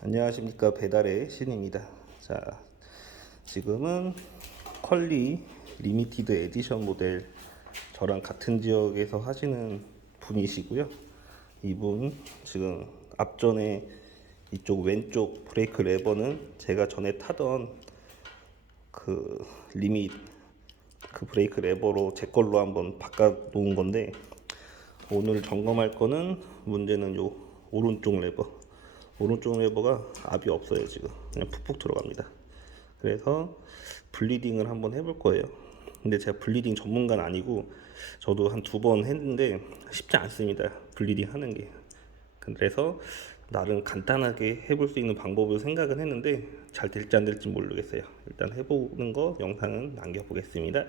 안녕하십니까, 배달의 신입니다. 자, 지금은 컬리 리미티드 에디션 모델, 저랑 같은 지역에서 하시는 분이시고요. 이분 지금 앞전에 이쪽 왼쪽 브레이크 레버는 제가 전에 타던 그 리밋 그 브레이크 레버로 제 걸로 한번 바꿔 놓은 건데, 오늘 점검할 거는, 문제는 요 오른쪽 레버가 압이 없어요. 지금 그냥 푹푹 들어갑니다. 그래서 블리딩을 한번 해볼 거예요. 근데 제가 블리딩 전문가는 아니고, 저도 한 2번 했는데 쉽지 않습니다, 블리딩 하는 게. 그래서 나름 간단하게 해볼 수 있는 방법을 생각은 했는데, 잘 될지 안 될지 모르겠어요. 일단 해보는 거 영상은 남겨보겠습니다.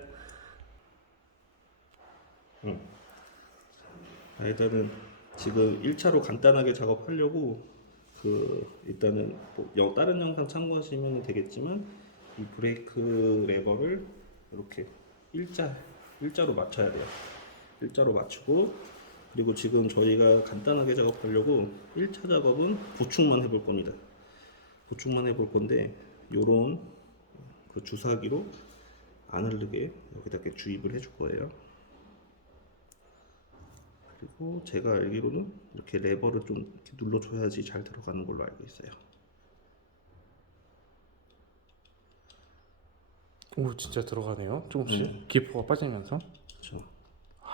일단은 지금 1차로 간단하게 작업하려고, 일단은 뭐 다른 영상 참고하시면 되겠지만, 이 브레이크 레버를 이렇게 일자로 맞춰야 돼요. 일자로 맞추고, 그리고 지금 저희가 간단하게 작업하려고 1차 작업은 보충만 해볼 겁니다. 보충만 해볼 건데, 요런 그 주사기로 안 흐르게 여기다 이렇게 주입을 해줄 거예요. 그리고 제가 알기로는 이렇게 레버를 좀 이렇게 눌러줘야지 잘 들어가는 걸로 알고 있어요. 오, 진짜 들어가네요. 조금씩 기포가 빠지면서. 그렇죠.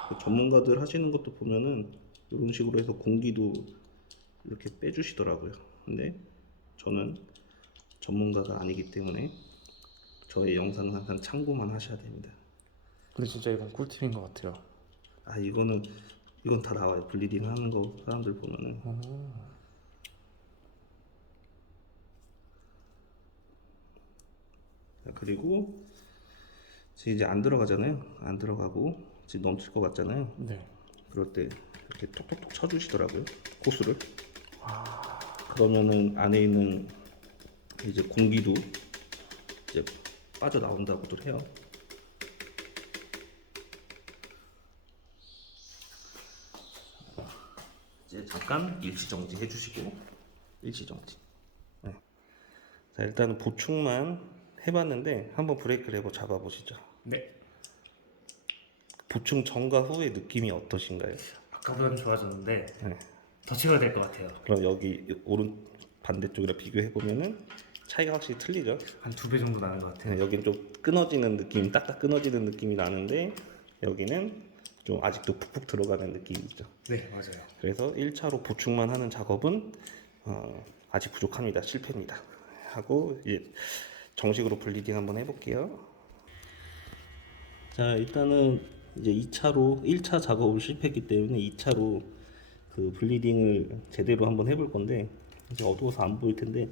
그 전문가들 하시는 것도 보면은 이런 식으로 해서 공기도 이렇게 빼주시더라고요. 근데 저는 전문가가 아니기 때문에 저의 영상은 항상 참고만 하셔야 됩니다. 근데 진짜 이건 꿀팁인 것 같아요. 이건 다 나와요. 블리딩 하는 거 사람들 보면은. 자, 그리고 지금 이제 안 들어가잖아요. 안 들어가고 지금 넘칠 것 같잖아요. 네. 그럴 때 이렇게 톡톡톡 쳐주시더라고요, 코스를. 그러면은 안에 있는 이제 공기도 이제 빠져나온다고들 해요. 이제 잠깐 일시정지 해주시고, 일시정지. 네. 자, 일단은 보충만 해봤는데 한번 브레이크 레버 잡아보시죠. 네. 보충 전과 후의 느낌이 어떠신가요? 아까보다는 좋아졌는데 네. 더 치워야 될 것 같아요. 그럼 여기 오른 반대쪽이랑 비교해 보면은 차이가 확실히 틀리죠. 한 2배 정도 나는 것 같아요. 네, 여기는 좀 끊어지는 느낌, 딱딱 끊어지는 느낌이 나는데, 여기는 좀 아직도 푹푹 들어가는 느낌이죠. 네, 맞아요. 그래서 1차로 보충만 하는 작업은 아직 부족합니다. 실패입니다. 하고 이제 정식으로 블리딩 한번 해볼게요. 자, 일단은 이제 2차로 1차 작업을 실패했기 때문에 2차로 그 블리딩을 제대로 한번 해볼 건데, 이제 어두워서 안 보일 텐데,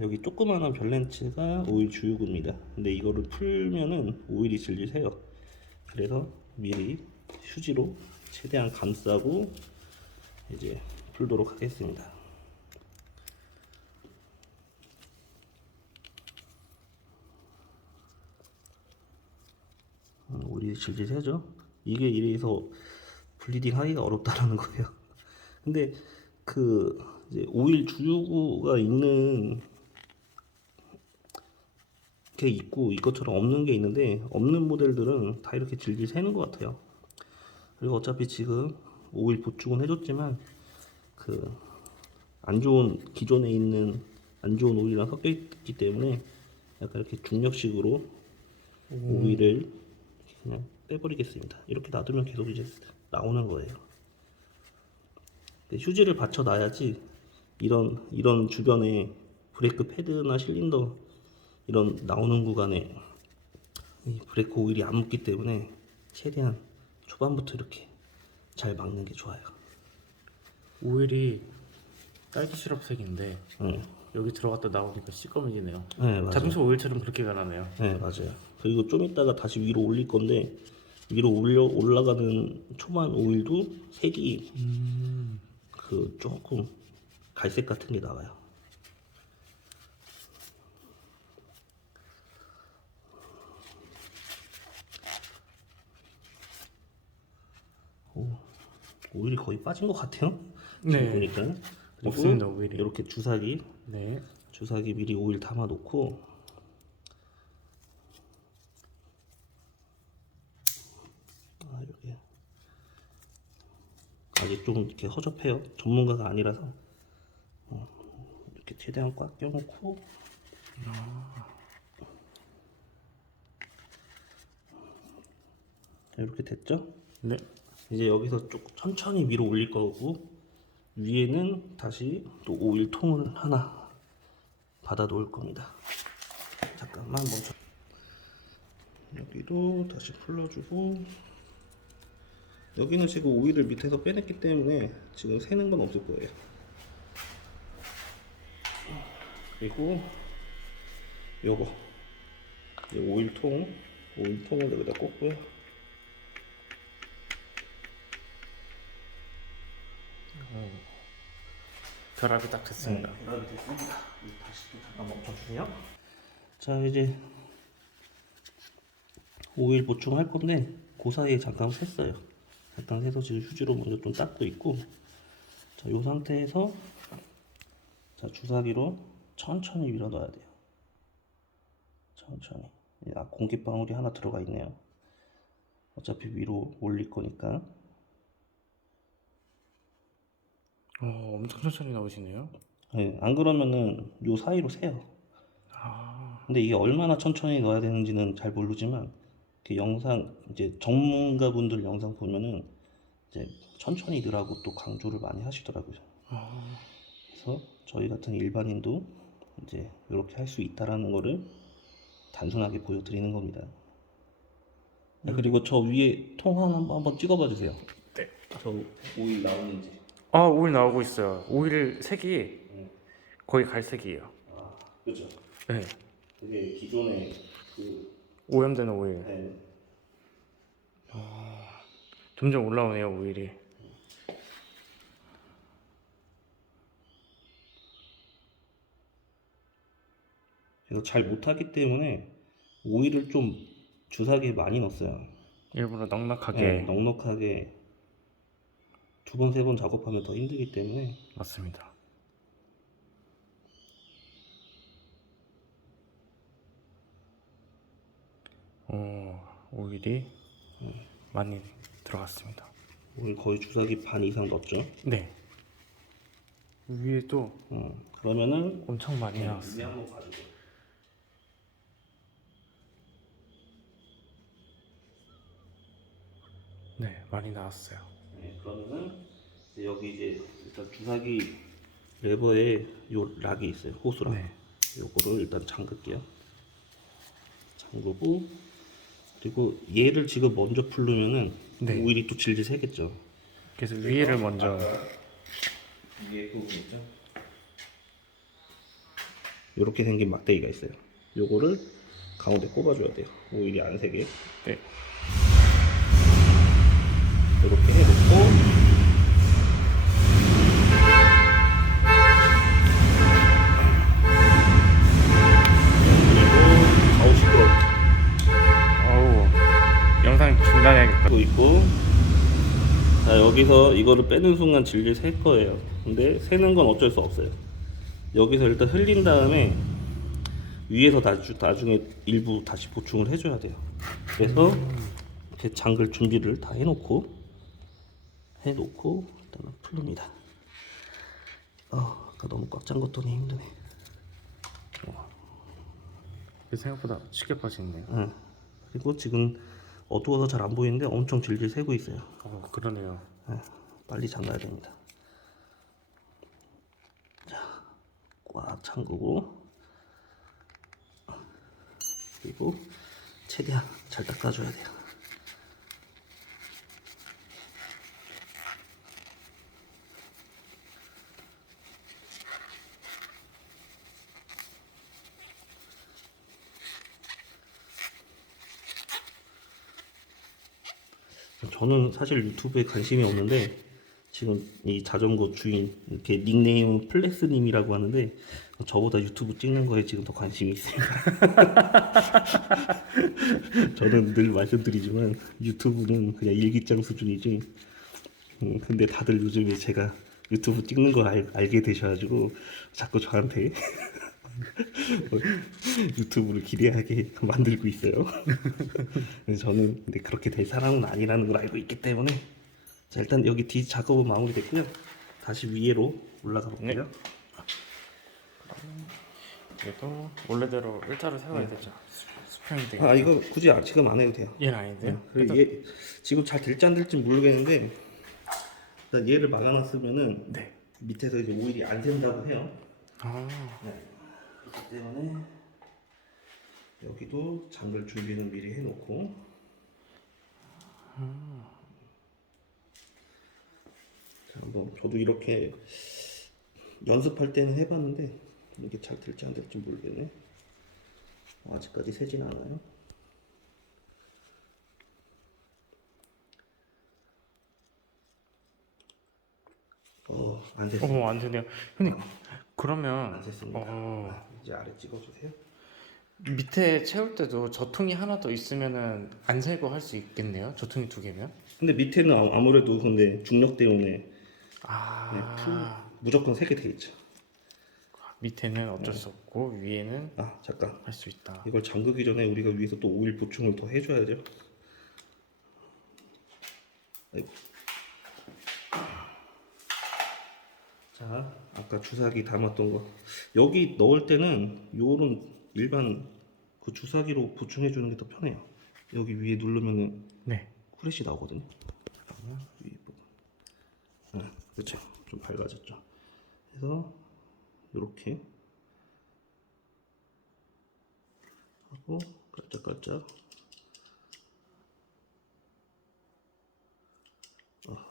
여기 조그마한 별렌치가 오일 주유구입니다. 근데 이거를 풀면은 오일이 질질 새요. 그래서 미리 휴지로 최대한 감싸고 이제 풀도록 하겠습니다. 오일이 질질 새죠. 이게 이래서 블리딩 하기가 어렵다라는 거예요. 근데 이제 오일 주유구가 있는 게 있고, 이것처럼 없는 게 있는데, 없는 모델들은 다 이렇게 질질 새는 것 같아요. 그리고 어차피 지금 오일 보충은 해줬지만, 안 좋은, 기존에 있는 안 좋은 오일이랑 섞여 있기 때문에 약간 이렇게 중력식으로 오일을 그냥 빼버리겠습니다. 이렇게 놔두면 계속 이제 나오는 거예요. 휴지를 받쳐 놔야지 이런 주변에 브레이크 패드나 실린더 이런 나오는 구간에 이 브레이크 오일이 안 묻기 때문에 최대한 초반부터 이렇게 잘 막는 게 좋아요. 오일이 딸기 시럽색인데 네, 여기 들어갔다 나오니까 시꺼매지네요. 네 맞아요. 자동차 오일처럼 그렇게 변하네요. 네 맞아요. 그리고 좀 이따가 다시 위로 올릴 건데, 위로 올라가는 초반 오일도 색이 조금 갈색 같은 게 나와요. 오일이 거의 빠진 것 같아요. 지금 네. 보니까. 그리고 없습니다, 오일이. 이렇게 주사기 네. 미리 오일 담아 놓고 이렇게 아직 좀 이렇게 허접해요. 전문가가 아니라서 이렇게 최대한 꽉 껴놓고 이렇게 됐죠? 네. 이제 여기서 조금 천천히 위로 올릴 거고 위에는 다시 또 오일 통을 하나 받아 놓을 겁니다. 잠깐만 멈춰. 여기도 다시 풀러주고 여기는 지금 오일을 밑에서 빼냈기 때문에 지금 새는 건 없을 거예요. 그리고 요거 이 오일통을 여기다 꽂고요. 결합이 딱 됐습니다. 결합이 됐습니다. 다시 또 잠깐 멈춰주세요. 자, 이제 오일 보충할 건데 그 사이에 잠깐 샜어요. 잠깐 새서 지금 휴지로 먼저 좀 닦고 있고, 자, 이 상태에서 자, 주사기로 천천히 밀어 넣어야 돼요. 천천히. 공기방울이 하나 들어가 있네요. 어차피 위로 올릴 거니까. 엄청 천천히 나오시네요. 네, 안 그러면은 요 사이로 새요. 근데 이게 얼마나 천천히 넣어야 되는지는 잘 모르지만 그 영상 이제 전문가분들 영상 보면은 이제 천천히 넣으라고 또 강조를 많이 하시더라고요. 그래서 저희 같은 일반인도 이제 이렇게 할 수 있다라는 거를 단순하게 보여드리는 겁니다. 그리고 저 위에 통 하나 한번 찍어봐 주세요. 네. 저 오일 나오는지. 오일 나오고 있어요. 오일 색이 거의 갈색이에요. 그렇죠. 네. 그게 기존의 그 오염되는 오일. 네. 점점 올라오네요, 오일이. 그래서 잘 못하기 때문에 오일을 좀 주사기에 많이 넣었어요. 일부러 넉넉하게. 네, 넉넉하게 2번, 3번 작업하면 더 힘들기 때문에. 맞습니다. 오일이 많이 들어갔습니다. 오일 거의 주사기 반 이상 넣었죠. 네. 위에도 그러면은 엄청 많이 위에 나왔어요. 한번 봐주세요. 네, 많이 나왔어요. 네, 그러면은 이제 여기 이제 일단 주사기 레버에 요 락이 있어요. 호스락. 네. 요거를 일단 잠글게요. 잠그고 그리고 얘를 지금 먼저 풀르면은 네. 오일이 또 질질 새겠죠. 그래서 위에를 먼저. 위에 부분 있죠. 요렇게 생긴 막대기가 있어요. 요거를 가운데 꼽아줘야 돼요. 오일이 안 새게. 네. 이렇게 해놓고 그리고 아우 시끄러워. 영상 중단해야겠다. 또 있고 자 여기서 이거를 빼는 순간 질질 셀 거예요. 근데 새는 건 어쩔 수 없어요. 여기서 일단 흘린 다음에 위에서 나중에 일부 다시 보충을 해줘야 돼요. 그래서 이렇게 잠글 준비를 다 해놓고 일단은 풀립니다. 아까 너무 꽉 잠궜더니 힘드네. 생각보다 쉽게 빠지네요. 네. 그리고 지금 어두워서 잘 안 보이는데 엄청 질질 새고 있어요. 그러네요. 네, 빨리 잠가야 됩니다. 자, 꽉 잠그고 그리고 최대한 잘 닦아줘야 돼요. 저는 사실 유튜브에 관심이 없는데 지금 이 자전거 주인 이렇게 닉네임은 플렉스님이라고 하는데 저보다 유튜브 찍는 거에 지금 더 관심이 있습니다. 저는 늘 말씀드리지만 유튜브는 그냥 일기장 수준이지. 근데 다들 요즘에 제가 유튜브 찍는 걸 알게 되셔가지고 자꾸 저한테 유튜브를 기대하게 만들고 있어요. 그래서 저는 근데 그렇게 될 사람은 아니라는 걸 알고 있기 때문에 자 일단 여기 뒤 작업은 마무리됐고요. 다시 위로 올라가 볼게요. 그래도 원래대로 일자로 세워야 되죠. 수평이 되게. 아 이거 굳이 지금 안 해도 돼요. 얘는 아닌데요? 그리고 얘 지금 잘 될지 안 될지 모르겠는데 일단 얘를 막아놨으면은 네. 밑에서 이제 오일이 안 샌다고 해요. 아, 네. 그렇기 때문에 여기도 잠글 준비는 미리 해놓고 자 한번 저도 이렇게 연습할 때는 해봤는데 이게 잘 될지 안 될지 모르겠네. 아직까지 새진 않아요. 안 됐어요. 안 되네요. 형님, 그러면 안 됐습니다. 이제 아래 찍어주세요. 밑에 채울 때도 저통이 하나 더 있으면은 안 세고 할 수 있겠네요. 저통이 두 개면. 근데 밑에는 아무래도 근데 중력 때문에 아, 무조건 세게 돼 있죠. 밑에는 어쩔 수 없고 위에는 아 잠깐 할 수 있다. 이걸 잠그기 전에 우리가 위에서 또 오일 보충을 더 해줘야죠. 아이고. 자 아까 주사기 담았던 거 여기 넣을 때는 요런 일반 그 주사기로 보충해 주는 게 더 편해요. 여기 위에 누르면은 네. 후레쉬 나오거든요. 잠깐만 위에 부분. 그렇죠. 좀 밝아졌죠. 그래서 이렇게 하고 깔짝깔짝.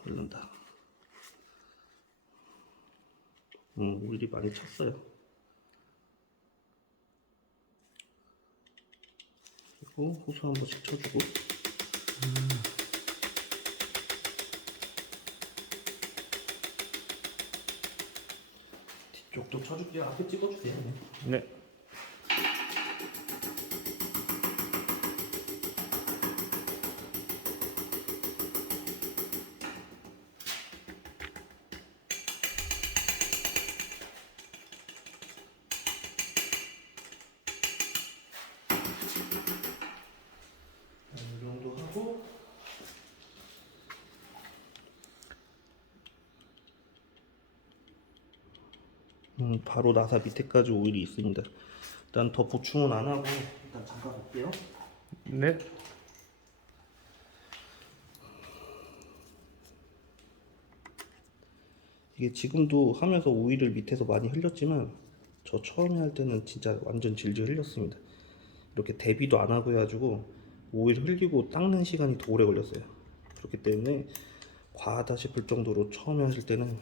흐른다. 오일이 많이 찼어요. 그리고 호수 한 번씩 쳐주고. 뒤쪽도 쳐줄게요. 앞에 찍어주세요. 네. 이 정도 하고 바로 나사 밑에까지 오일이 있습니다. 일단 더 보충은 안 하고 일단 잠가 볼게요. 네. 이게 지금도 하면서 오일을 밑에서 많이 흘렸지만 저 처음에 할 때는 진짜 완전 질질 흘렸습니다. 이렇게 대비도 안 하고 해가지고 오일 흘리고 닦는 시간이 더 오래 걸렸어요. 그렇기 때문에 과하다 싶을 정도로 처음에 하실 때는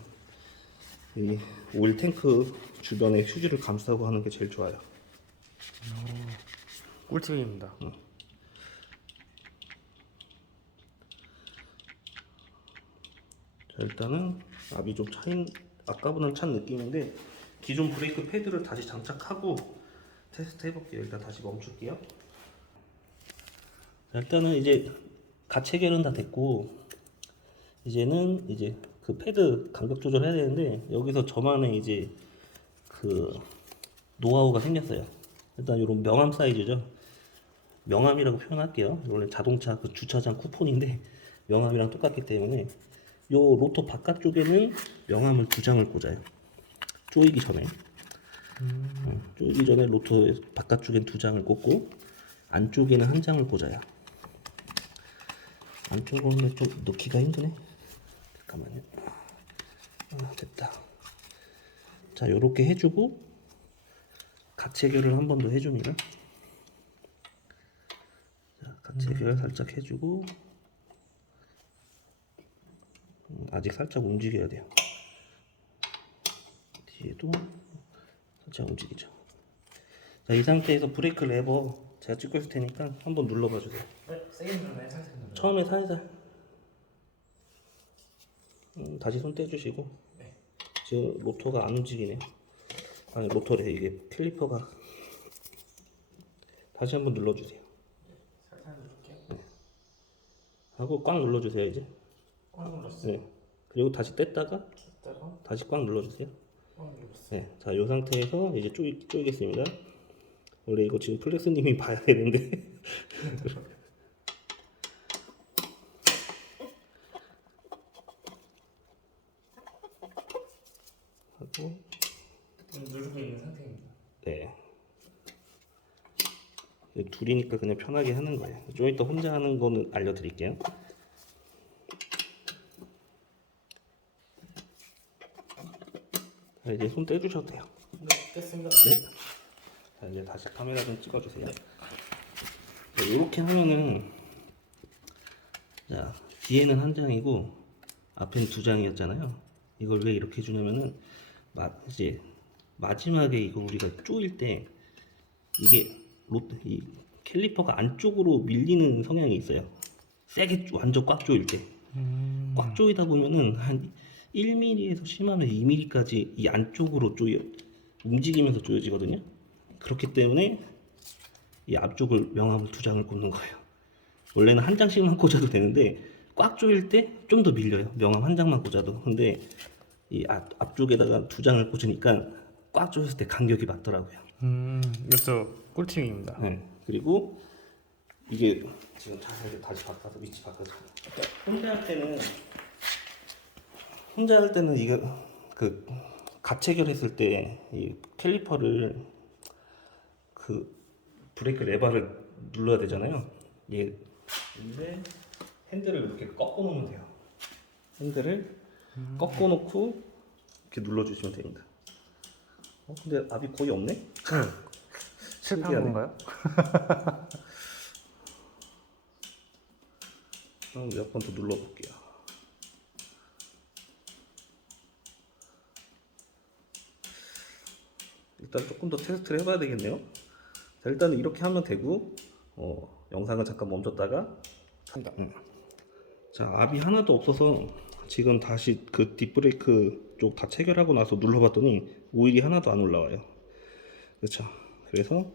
이 오일 탱크 주변에 휴지를 감싸고 하는 게 제일 좋아요. 꿀팁입니다. 자, 일단은 압이 좀 차인 아까보다는 찬 느낌인데 기존 브레이크 패드를 다시 장착하고 테스트 해볼게요. 일단 다시 멈출게요. 자, 일단은 이제 가체결은 다 됐고 이제는 이제 그 패드 간격 조절해야 되는데 여기서 저만의 이제 그 노하우가 생겼어요. 일단 이런 명암 사이즈죠. 명암이라고 표현할게요. 원래 자동차 그 주차장 쿠폰인데 명암이랑 똑같기 때문에 요 로터 바깥쪽에는 명암을 2장을 꽂아요. 조이기 전에. 조이기 전에 로터 바깥쪽엔 2장을 꽂고 안쪽에는 1장을 꽂아요. 안쪽으로는 좀 넣기가 힘드네. 잠깐만요. 됐다. 자, 요렇게 해주고 가체결을 한 번 더 해줍니다. 자, 가체결 살짝 해주고 아직 살짝 움직여야 돼요. 뒤에도 살짝 움직이죠. 자, 이 상태에서 브레이크 레버 제가 찍고 있을 테니까 한번 눌러봐 주세요. 네, 세게 누르나요? 살짝 누르나요? 처음에 살살 다시 손 떼주시고. 네. 지금 로터가 안 움직이네요. 아니 로터래 이게 캘리퍼가. 다시 한번 눌러주세요. 살짝 누를게요. 하고 꽉 눌러주세요 이제. 꽉 눌렀어요. 네. 그리고 다시 뗐다가 됐다가 다시 꽉 눌러주세요. 눌렀어요. 네, 자, 이 상태에서 이제 쪼이겠습니다. 원래 이거 지금 플렉스님이 봐야 되는데 하고 누르고 있는 상태입니다. 네. 둘이니까 그냥 편하게 하는 거예요. 좀 이따 혼자 하는 거는 알려드릴게요. 자, 이제 손 떼주셔도 돼요. 네, 됐습니다. 네. 자, 이제 다시 카메라 좀 찍어주세요. 이렇게 하면은 자, 뒤에는 한 장이고 앞에는 두 장이었잖아요. 이걸 왜 이렇게 해주냐면은 이제 마지막에 이거 우리가 조일 때 이게 이 캘리퍼가 안쪽으로 밀리는 성향이 있어요. 세게 완전 꽉 조일 때. 꽉 조이다 보면은 한 1mm에서 심하면 2mm까지 이 안쪽으로 움직이면서 조여지거든요. 그렇기 때문에 이 앞쪽을 명암을 두 장을 꽂는 거예요. 원래는 한 장씩만 꽂아도 되는데 꽉 조일 때 좀 더 밀려요. 명암 한 장만 꽂아도. 근데 이 앞쪽에다가 두 장을 꽂으니까 꽉 조였을 때 간격이 맞더라고요. 이것도 꿀팁입니다. 네. 그리고 이게 지금 다시 바꿔서 위치 바꿔서 혼자 할 때는 이거 그 가체결했을 때 이 캘리퍼를 그 브레이크 레버를 눌러야 되잖아요. 근데 핸들을 이렇게 꺾어 놓으면 돼요. 핸들을 꺾어 놓고 이렇게 눌러 주시면 됩니다. 근데 압이 거의 없네? 실패한 신기하네. 건가요? 몇 번 더 눌러 볼게요. 일단 조금 더 테스트를 해봐야 되겠네요. 자, 일단은 이렇게 하면 되고 영상을 잠깐 멈췄다가 자, 압이 하나도 없어서 지금 다시 그 뒷브레이크 쪽 다 체결하고 나서 눌러봤더니 오일이 하나도 안 올라와요. 그렇죠. 그래서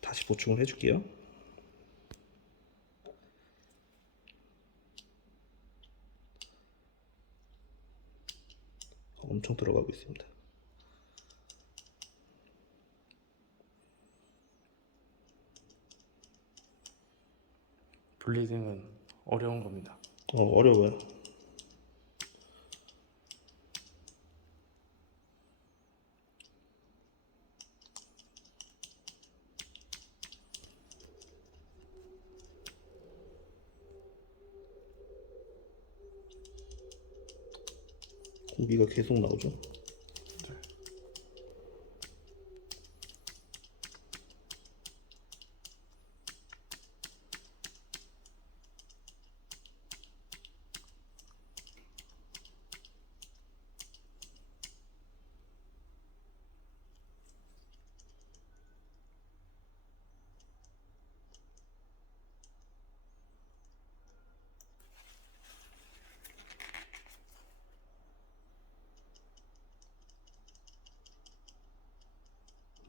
다시 보충을 해줄게요. 엄청 들어가고 있습니다. 블리딩은 어려운 겁니다. 어려워요. 공기가 계속 나오죠.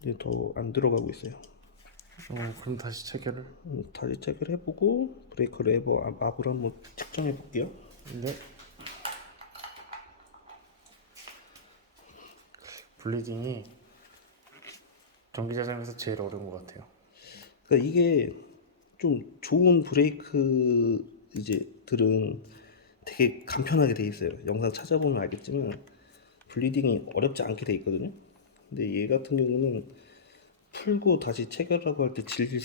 근데 더 안 들어가고 있어요. 그럼 다시 체결을. 다시 체크를 해보고 브레이크 레버 압을 한번 측정해 볼게요. 네. 블리딩이 전기 자전거에서 제일 어려운 것 같아요. 그러니까 이게 좀 좋은 브레이크 이제 들은 되게 간편하게 돼 있어요. 영상 찾아보면 알겠지만 블리딩이 어렵지 않게 돼 있거든요. 근데 얘 같은 경우는 풀고 다시 체결하고 할 때 질질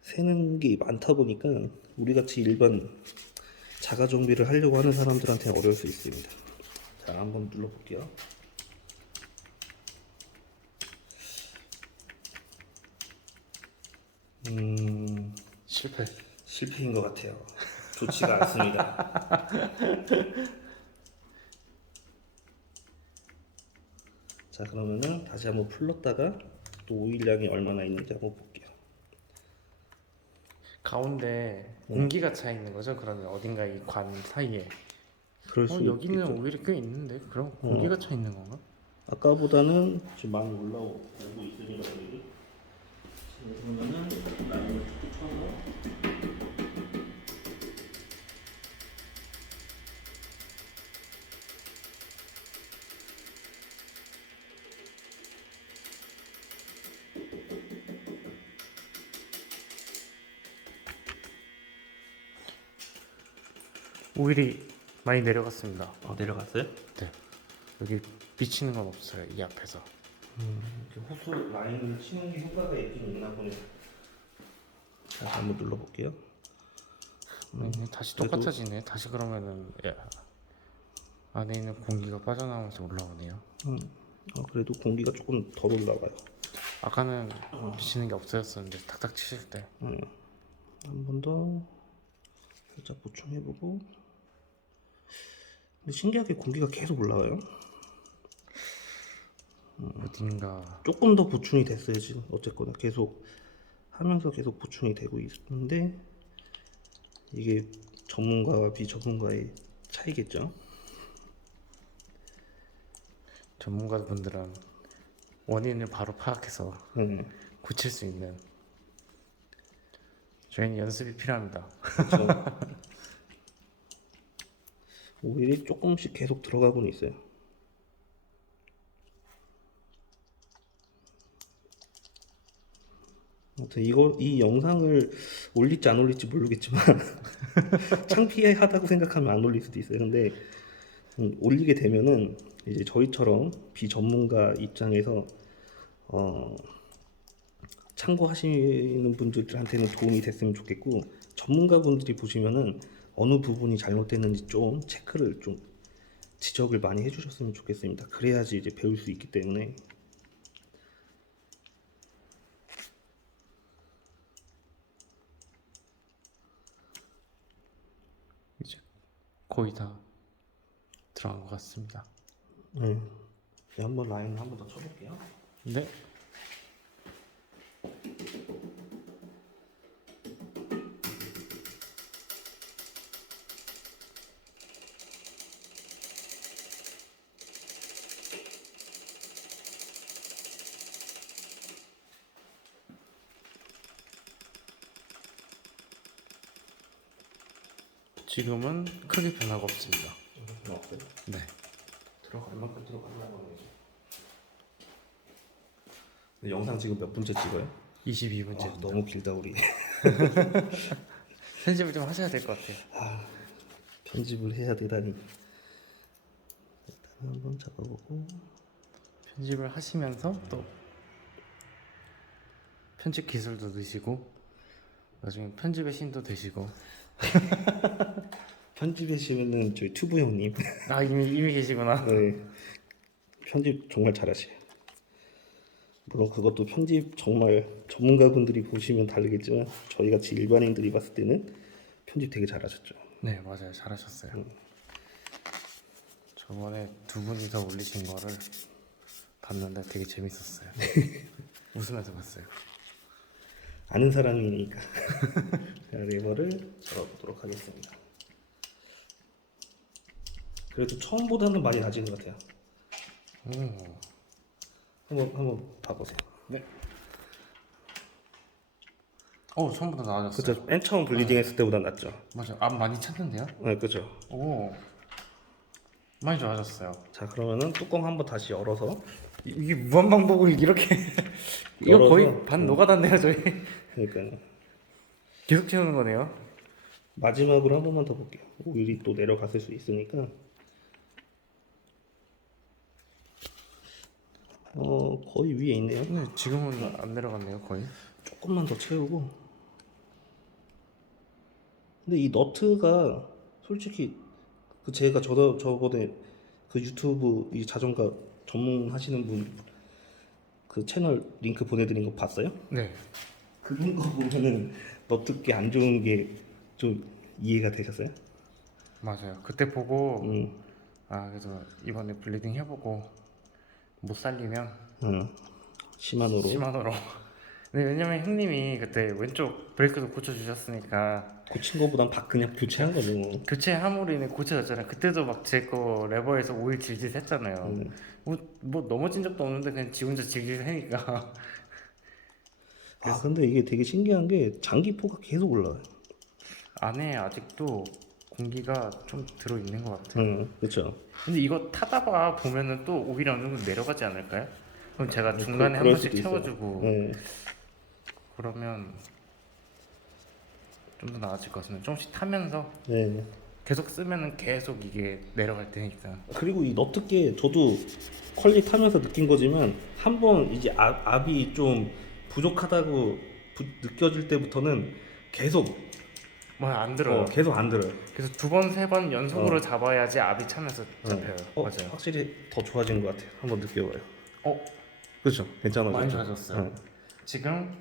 새는 게 많다 보니까 우리 같이 일반 자가 정비를 하려고 하는 사람들한테 어려울 수 있습니다. 자, 한번 눌러볼게요. 실패인 것 같아요. 좋지가 않습니다. 자, 그러면은 다시 한번 풀렀다가 또 오일량이 얼마나 있는지 한번 볼게요. 가운데 공기가 차 있는 거죠? 그러면 어딘가 이 관 사이에. 그럴 수 여기는 있겠죠. 오일이 꽤 있는데 그럼 공기가 차 있는 건가? 아까보다는 지금 많이 올라오고 있으니까 오일이. 그러면은 라인을 쭉 쳐서 오일이 많이 내려갔습니다. 내려갔어요? 네. 여기 비치는 건 없어요. 이 앞에서. 이렇게 호수 라인을 치는 게 효과가 있긴 있나 보네. 다시 한번 눌러볼게요. 다시 그래도- 똑같아지네. 다시 그러면은 안에 있는 공기가 빠져나오면서 올라오네요. 그래도 공기가 조금 덜 올라가요. 아까는 비치는 게 없어졌었는데 탁탁 치실 때. 한 번 더 살짝 보충해보고. 근데 신기하게 공기가 계속 올라와요. 어딘가 조금 더 보충이 됐어요 지금. 어쨌거나 계속 하면서 계속 보충이 되고 있는데 이게 전문가와 비전문가의 차이겠죠. 전문가분들은 원인을 바로 파악해서 네. 고칠 수 있는. 저희는 연습이 필요합니다. 그렇죠. 오일이 조금씩 계속 들어가고는 있어요. 아무튼 이 영상을 올릴지 안 올릴지 모르겠지만 창피하다고 생각하면 안 올릴 수도 있어요. 근데 올리게 되면은 이제 저희처럼 비전문가 입장에서 참고하시는 분들한테는 도움이 됐으면 좋겠고, 전문가분들이 보시면은 어느 부분이 잘못됐는지 좀 체크를 좀 지적을 많이 해주셨으면 좋겠습니다. 그래야지 이제 배울 수 있기 때문에. 이제 거의 다 들어간 것 같습니다. 네, 한번 라인 한 번 더 쳐볼게요. 네. 지금은 크게 변화가 없습니다. 없어요. 네. 들어갈 만큼 들어가려고 하는 거죠. 근데 영상 지금 몇 분째 찍어요? 22분째. 너무 길다 우리. 편집을 좀 하셔야 될 것 같아요. 편집을 해야 되다니. 일단 한번 잡아보고. 편집을 하시면서 또 편집 기술도 드시고 나중에 편집의 신도 되시고. 편집하시면은 저희 튜브 형님. 아 이미 계시구나. 네. 편집 정말 잘하셔요. 물론 그것도 편집 정말 전문가분들이 보시면 다르겠지만 저희 같이 일반인들이 봤을 때는 편집 되게 잘하셨죠. 네 맞아요, 잘하셨어요. 저번에 두 분이서 올리신 거를 봤는데 되게 재밌었어요. 웃으면서 봤어요. 아는 사람이니까. 자, 레버를 잡아보도록 하겠습니다. 그래도 처음보다는 많이 낮은 것 같아요. 한번 봐보세요. 네. 처음보다 나아졌어요. 그죠? 맨 처음 블리딩 했을 때보다 낫죠. 맞아요. 앞 많이 찼는데요? 네, 그죠. 오, 많이 좋아졌어요. 자, 그러면은 뚜껑 한번 다시 열어서. 이게 무한 반복을 이렇게 이거 열어서, 거의 반 녹아닿네요 저희. 그러니까 계속 채우는 거네요. 마지막으로 한 번만 더 볼게요. 오일이 또 내려갔을 수 있으니까. 거의 위에 있네요. 네, 지금은 안 내려갔네요 거의. 조금만 더 채우고. 근데 이 너트가 솔직히 그 제가 저번에 그 유튜브 이 자전거 전문하시는 분 그 채널 링크 보내드린 거 봤어요? 네. 그런 거 보면은 너트 게 안 좋은 게 좀 이해가 되셨어요? 맞아요. 그때 보고 음, 그래서 이번에 블리딩 해보고 못 살리면 시마노로. 시마노로. 네, 왜냐면 형님이 그때 왼쪽 브레이크도 고쳐주셨으니까 고친 거보단 그냥 교체한 거죠. 교체함으로 인해 고쳐졌잖아요. 그때도 막 제 거 레버에서 오일 질질 했잖아요. 뭐 넘어진 적도 없는데 그냥 지 혼자 질질 하니까. 근데 이게 되게 신기한 게 장기포가 계속 올라와요. 안에 아직도 공기가 좀 들어 있는 것 같아요. 그렇죠. 근데 이거 타다가 보면은 또 오일이 어느 정도 내려가지 않을까요? 그럼 제가 중간에 한 그럴 번씩 수도 있어요. 채워주고 네. 그러면 좀 더 나아질 것 같습니다. 조금씩 타면서. 네. 계속 쓰면은 계속 이게 내려갈 테니까. 그리고 이 너트계 저도 퀄리 타면서 느낀 거지만 한번 이제 압이 좀 부족하다고 느껴질 때부터는 계속 뭐 안 들어요. 계속 안 들어요. 그래서 두 번, 세 번 연속으로 잡아야지 압이 차면서 잡혀요. 맞아요. 확실히 더 좋아진 것 같아요. 한번 느껴봐요. 어, 그렇죠. 괜찮아졌죠. 많이 좋아졌어요. 어. 지금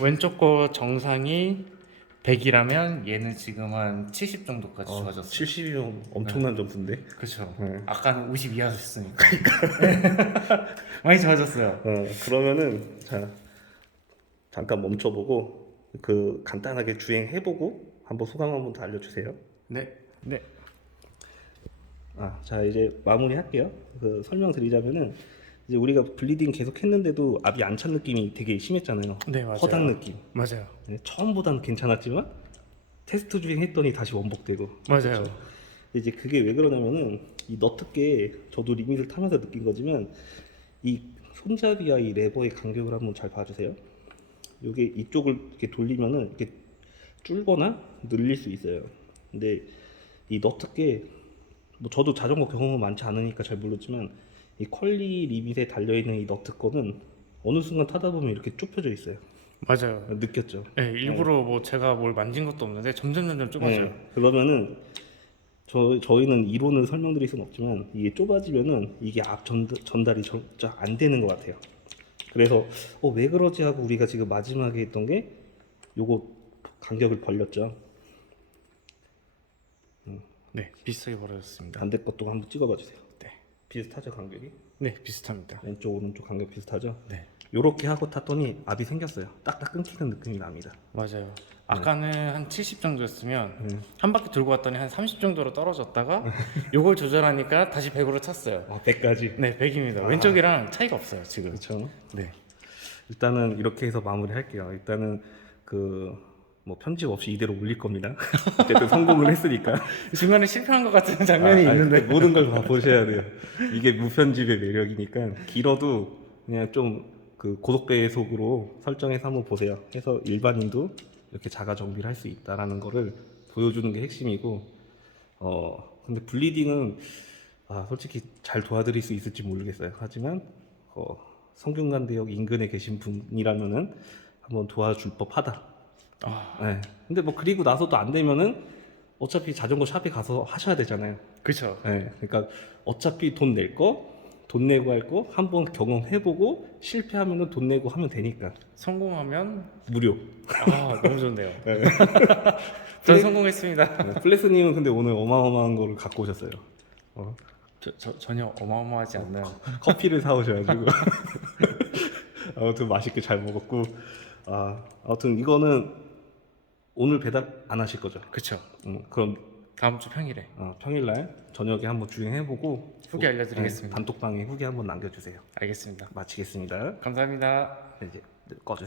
왼쪽 거 정상이 100이라면 얘는 지금 한 70 정도까지 좋아졌어요. 70이면 엄청난 점수인데. 그렇죠. 네. 아까는 50 이하였으니까. 많이 좋아졌어요. 그러면은 자 잠깐 멈춰보고 그 간단하게 주행해보고 한번 소감 한번 더 알려주세요. 네, 네. 자 이제 마무리할게요. 그 설명드리자면은 이제 우리가 블리딩 계속 했는데도 압이 안 찬 느낌이 되게 심했잖아요. 네, 맞아요. 허당 느낌. 맞아요. 네, 처음보다는 괜찮았지만 테스트 주행했더니 다시 원복되고. 맞아요. 이제 그게 왜 그러냐면은 이 너트계 저도 리밋을 타면서 느낀 거지만 이 손잡이와 이 레버의 간격을 한번 잘 봐주세요. 이게 이쪽을 이렇게 돌리면은 이렇게 줄거나 늘릴 수 있어요. 근데 이 너트계 뭐 저도 자전거 경험은 많지 않으니까 잘 모르지만 이 퀄리 리밋에 달려 있는 이 너트 거는 어느 순간 타다 보면 이렇게 좁혀져 있어요. 맞아요. 느꼈죠? 네, 일부러 뭐 제가 뭘 만진 것도 없는데 점점 좁아져요. 그러면은 저희는 이론을 설명드릴 수는 없지만 이게 좁아지면은 이게 압 전달이 안 되는 것 같아요. 그래서 왜 그러지 하고 우리가 지금 마지막에 했던 게 요거 간격을 벌렸죠. 네, 비슷하게 벌어졌습니다. 반대 것도 한번 찍어봐 주세요. 네, 비슷하죠 간격이? 네, 비슷합니다. 왼쪽 오른쪽 간격 비슷하죠? 네, 요렇게 하고 탔더니 압이 생겼어요. 딱딱 끊기는 느낌이 납니다. 맞아요. 아까는 한 70 정도였으면 한 바퀴 돌고 왔더니 한 30 정도로 떨어졌다가 요걸 조절하니까 다시 100으로 찼어요. 100까지. 네, 100입니다. 왼쪽이랑 차이가 없어요 지금. 그렇죠. 네, 일단은 이렇게 해서 마무리할게요. 일단은 뭐 편집 없이 이대로 올릴 겁니다. 어쨌든 성공을 했으니까. 중간에 실패한 것 같은 장면이 있는데 모든 걸 다 보셔야 돼요. 이게 무편집의 매력이니까 길어도 그냥 좀 그 고속 배속으로 설정해서 한번 보세요. 해서 일반인도 이렇게 자가 정비를 할 수 있다라는 거를 보여주는 게 핵심이고, 근데 블리딩은 솔직히 잘 도와드릴 수 있을지 모르겠어요. 하지만 성균관대역 인근에 계신 분이라면은 한번 도와줄 법하다. 네. 근데 뭐 그리고 나서도 안 되면은 어차피 자전거 샵에 가서 하셔야 되잖아요. 그렇죠. 네. 그러니까 어차피 돈 낼 거, 돈 내고 할 거 한번 경험해보고 실패하면은 돈 내고 하면 되니까 성공하면 무료. 너무 좋네요. 전 성공했습니다. 네, 플레스님은 근데 오늘 어마어마한 거를 갖고 오셨어요. 전혀 어마어마하지 않나요? 커피를 사오셔가지고 아무튼 맛있게 잘 먹었고, 아무튼 이거는 오늘 배달 안 하실 거죠? 그쵸. 그럼 다음 주 평일에 평일날 저녁에 한번 주행해보고 후기 알려드리겠습니다. 단톡방에 후기 한번 남겨주세요. 알겠습니다. 마치겠습니다. 감사합니다. 네, 이제 꺼주세요.